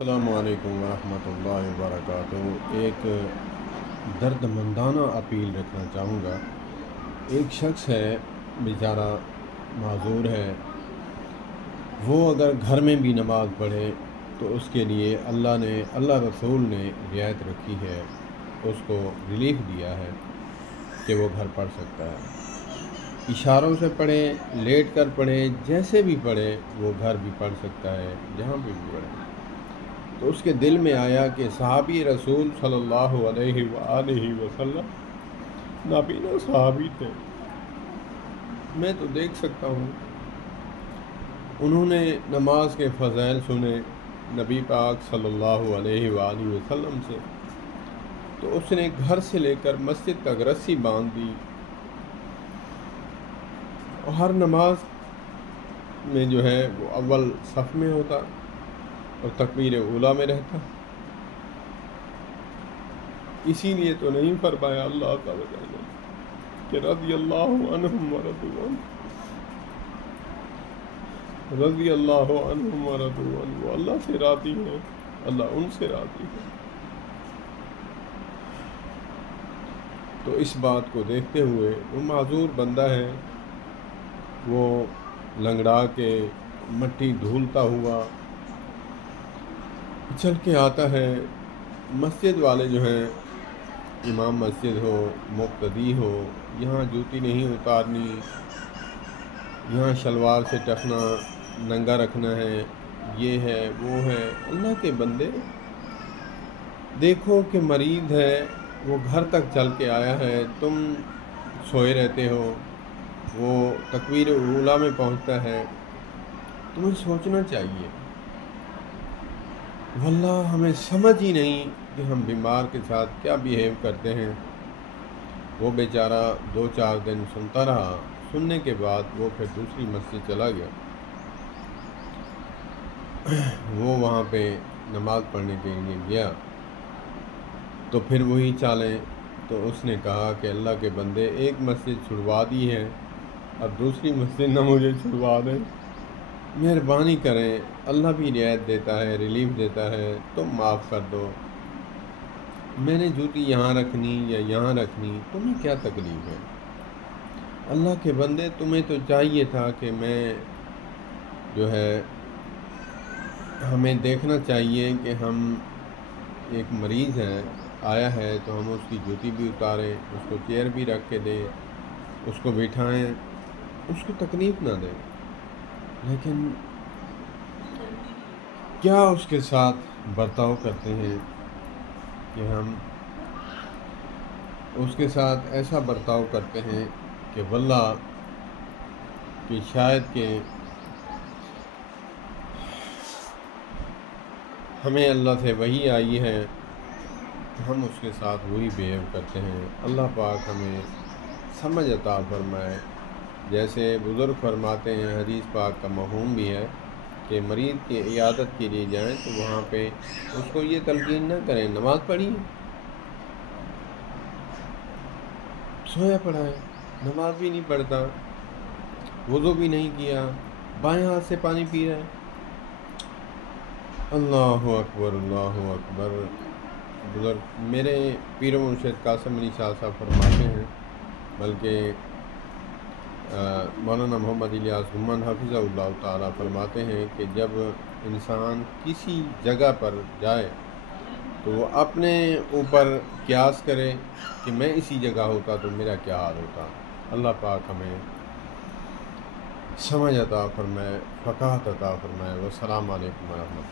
السلام علیکم ورحمۃ اللہ وبرکاتہ۔ ایک درد مندانہ اپیل رکھنا چاہوں گا۔ ایک شخص ہے، بیچارہ معذور ہے، وہ اگر گھر میں بھی نماز پڑھے تو اس کے لیے اللہ رسول نے رعایت رکھی ہے، اس کو ریلیف دیا ہے کہ وہ گھر پڑھ سکتا ہے۔ اشاروں سے پڑھے، لیٹ کر پڑھے، جیسے بھی پڑھے وہ گھر بھی پڑھ سکتا ہے، جہاں بھی پڑھے۔ تو اس کے دل میں آیا کہ صحابی رسول صلی اللہ علیہ وآلہ وسلم نابینا صحابی تھے، میں تو دیکھ سکتا ہوں۔ انہوں نے نماز کے فضائل سنے نبی پاک صلی اللہ علیہ وآلہ وسلم سے، تو اس نے گھر سے لے کر مسجد تک رسی باندھ دی، اور ہر نماز میں جو ہے وہ اول صف میں ہوتا اور تکبیر اولیٰ میں رہتا۔ اسی لیے تو نہیں فرمایا اللہ تعالیٰ نے کہ رضی اللہ عنہم ورضوا عنہ، رضی اللہ عنہم ورضوا عنہ، وہ اللہ سے راضی ہیں، اللہ ان سے راضی ہے۔ تو اس بات کو دیکھتے ہوئے وہ معذور بندہ ہے، وہ لنگڑا کے مٹی دھولتا ہوا چل کے آتا ہے۔ مسجد والے جو ہیں، امام مسجد ہو، مقتدی ہو، یہاں جوتی نہیں اتارنی، یہاں شلوار سے ٹکنا، ننگا رکھنا ہے، یہ ہے وہ ہے۔ اللہ کے بندے، دیکھو کہ مریض ہے، وہ گھر تک چل کے آیا ہے، تم سوئے رہتے ہو، وہ تکبیر اولیٰ میں پہنچتا ہے، تمہیں سوچنا چاہیے۔ واللہ ہمیں سمجھ ہی نہیں کہ ہم بیمار کے ساتھ کیا بیہیو کرتے ہیں۔ وہ بیچارہ 2-4 دن سنتا رہا، سننے کے بعد وہ پھر دوسری مسجد چلا گیا۔ وہ وہاں پہ نماز پڑھنے کے لیے گیا تو پھر وہی چالیں، تو اس نے کہا کہ اللہ کے بندے، ایک مسجد چھڑوا دی ہے اور دوسری مسجد نہ مجھے چھڑوا دیں، مہربانی کریں، اللہ بھی رعایت دیتا ہے، ریلیف دیتا ہے، تم معاف کر دو۔ میں نے جوتی یہاں رکھنی یا یہاں رکھنی، تمہیں کیا تکلیف ہے؟ اللہ کے بندے، تمہیں تو چاہیے تھا کہ میں جو ہے، ہمیں دیکھنا چاہیے کہ ہم ایک مریض ہے، آیا ہے تو ہم اس کی جوتی بھی اتاریں، اس کو چیئر بھی رکھ کے دیں، اس کو بٹھائیں، اس کو تکلیف نہ دیں۔ لیکن کیا اس کے ساتھ برتاؤ کرتے ہیں کہ ہم اس کے ساتھ ایسا برتاؤ کرتے ہیں کہ واللہ کہ شاید کہ ہمیں اللہ سے وحی آئی ہے، ہم اس کے ساتھ وہی بیہیو کرتے ہیں۔ اللہ پاک ہمیں سمجھ عطا فرمائے۔ جیسے بزرگ فرماتے ہیں، حدیث پاک کا مفہوم بھی ہے کہ مریض کی عیادت کے لیے جائیں تو وہاں پہ اس کو یہ تلقین نہ کریں نماز پڑھی، سویا پڑا ہے، نماز بھی نہیں پڑھتا، وضو بھی نہیں کیا، بائیں ہاتھ سے پانی پی رہا ہے۔ اللہ اکبر، اللہ اکبر۔ بزرگ میرے پیر و مرشد قاسم علی شاہ صاحب فرماتے ہیں، بلکہ مولانا محمد الیاس گمان حفظہ اللہ تعالیٰ فرماتے ہیں کہ جب انسان کسی جگہ پر جائے تو وہ اپنے اوپر قیاس کرے کہ میں اسی جگہ ہوتا تو میرا کیا حال ہوتا۔ اللہ پاک ہمیں سمجھ عطا فرمائے، فقاہت عطا فرمائے۔ والسلام علیکم ورحمۃ اللہ۔